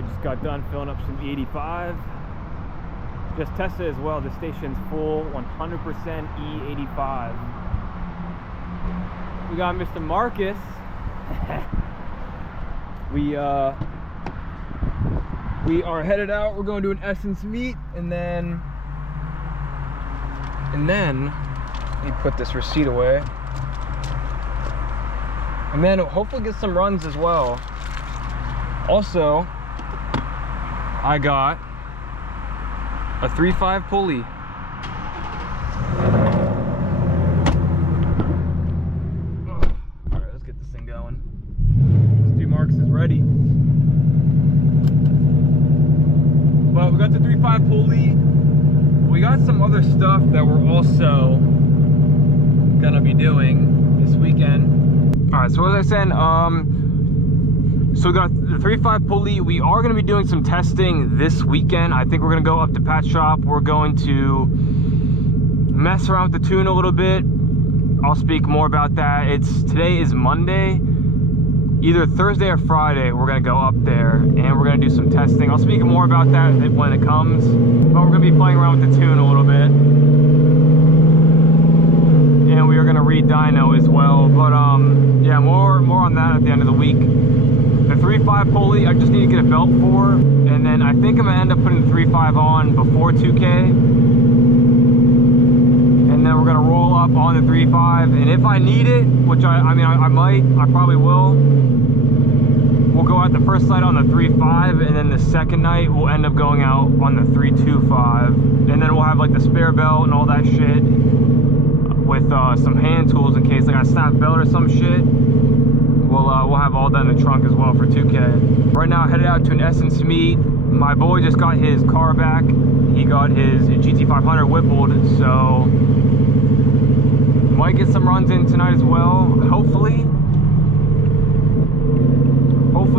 I just got done filling up some E85. Just tested as well. The station's full 100% E85. We got Mr. Marcus. We are headed out. We're going to an Essence meet, and then let me put this receipt away. And then hopefully get some runs as well. Also, I got a 3.5 pulley. Alright, let's get this thing going. Stu Marks is ready. But we got the 3.5 pulley. We got some other stuff that we're also gonna be doing this weekend. Alright, so as I said, so we got the 3.5 pulley. We are going to be doing some testing this weekend. I think we're going to go up to Pat's shop. We're going to mess around with the tune a little bit. I'll speak more about that. Today is Monday. Either Thursday or Friday, we're going to go up there and we're going to do some testing. I'll speak more about that when it comes. But we're going to be playing around with the tune a little bit. And we are going to read dyno as well. But yeah, more on that at the end of the week. The 3.5 pulley, I just need to get a belt for, and then I think I'm gonna end up putting the 3.5 on before 2K, and then we're gonna roll up on the 3.5. And if I need it, which I probably will, we'll go out the first night on the 3.5, and then the second night we'll end up going out on the 3.25, and then we'll have like the spare belt and all that shit with some hand tools in case like I snap belt or some shit. We'll have all that in the trunk as well for 2K. Right now, headed out to an Essence meet. My boy just got his car back. He got his GT500 whippled, so might get some runs in tonight as well. Hopefully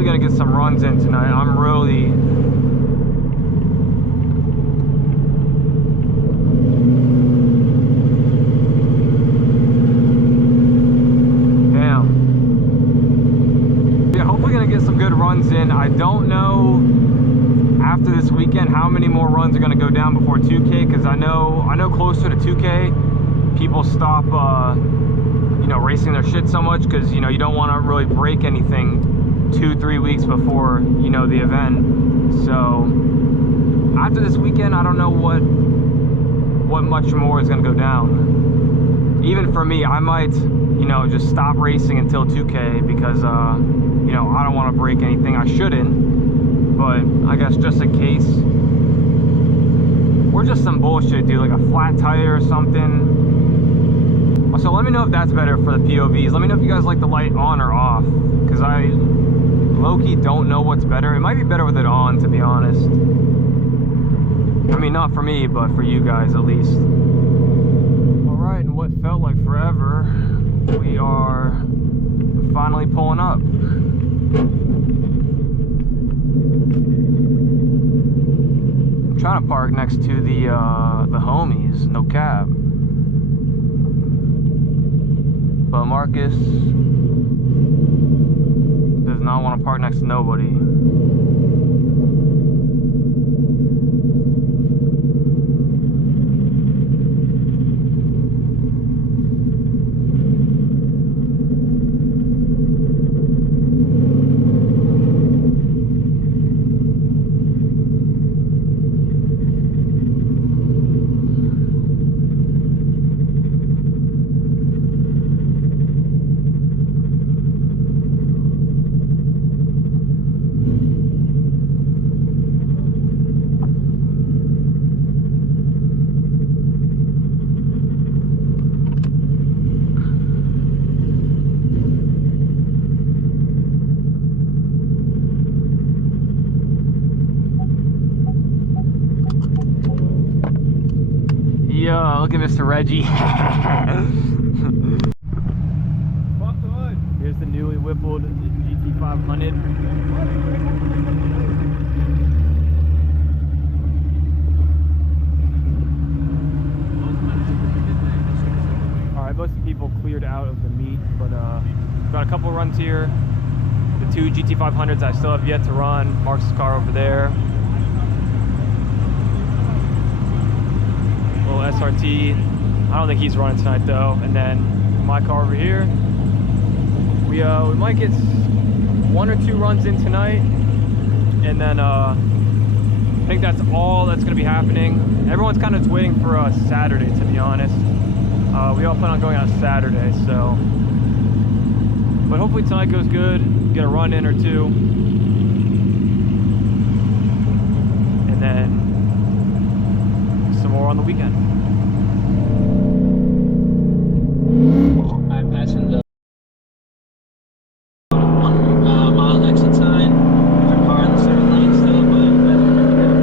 gonna get some runs in tonight. I'm really in. I don't know after this weekend how many more runs are going to go down before 2K, because I know closer to 2K people stop you know, racing their shit so much, because you know, you don't want to really break anything 2-3 weeks before, you know, the event. So after this weekend, I don't know what much more is going to go down. Even for me, I might, you know, just stop racing until 2K, because you know, I don't want to break anything I shouldn't, but I guess just in case, or just some bullshit, dude, like a flat tire or something. So let me know if that's better for the POVs. Let me know if you guys like the light on or off, because I low-key don't know what's better. It might be better with it on, to be honest. I mean, not for me, but for you guys at least. Alright, and what felt like forever, we are finally pulling up. I'm trying to park next to the homies, no cap. But Marcus does not want to park next to nobody. Look at Mr. Reggie. Here's the newly whippled GT500. Alright, most of the people cleared out of the meet, but got a couple runs here. The 2 GT500s I still have yet to run. Mark's car over there. Little SRT. I don't think he's running tonight though. And then my car over here. We might get 1 or 2 runs in tonight, and then I think that's all that's going to be happening. Everyone's kind of waiting for Saturday, to be honest. We all plan on going on Saturday, so. But hopefully tonight goes good. Get a run in or 2, and then some more on the weekend. I'm passing the 1 mile exit sign. There's a car in the center lane still, but that's pretty good.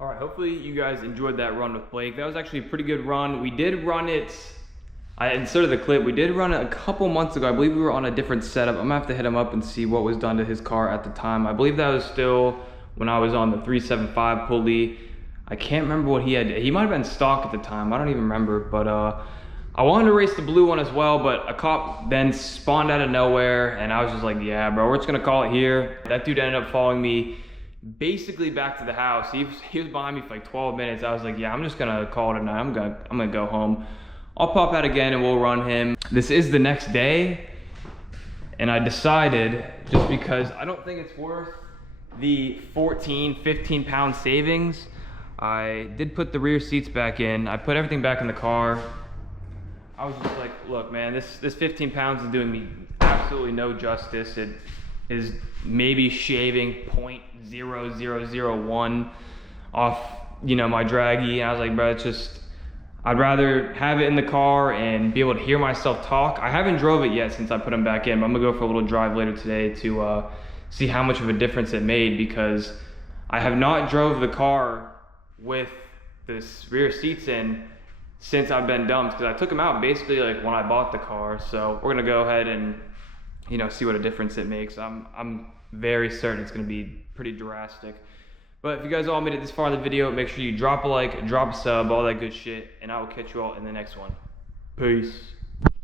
Alright, hopefully you guys enjoyed that run with Blake. That was actually a pretty good run. We did run it, I inserted the clip, we did run it a couple months ago. I believe we were on a different setup. I'm gonna have to hit him up and see what was done to his car at the time. I believe that was still when I was on the 375 pulley. I can't remember what he had. He might have been stock at the time. I don't even remember, but I wanted to race the blue one as well, but a cop then spawned out of nowhere, and I was just like, yeah, bro, we're just gonna call it here. That dude ended up following me basically back to the house. He was behind me for like 12 minutes. I was like, yeah, I'm just gonna call it a night. I'm gonna go home. I'll pop out again and we'll run him. This is the next day, and I decided, just because I don't think it's worth the 15 pound savings, I did put the rear seats back in. I put everything back in the car. I was just like, look, man, this 15 pounds is doing me absolutely no justice. It is maybe shaving 0.0001 off, you know, my draggy. And I was like, bro, it's just, I'd rather have it in the car and be able to hear myself talk. I haven't drove it yet since I put them back in, but I'm gonna go for a little drive later today to see how much of a difference it made, because I have not drove the car with this rear seats in since I've been dumped, because I took them out basically like when I bought the car. So we're gonna go ahead and, you know, see what a difference it makes. I'm very certain it's gonna be pretty drastic. But if you guys all made it this far in the video, make sure you drop a like, drop a sub, all that good shit, and I will catch you all in the next one. Peace.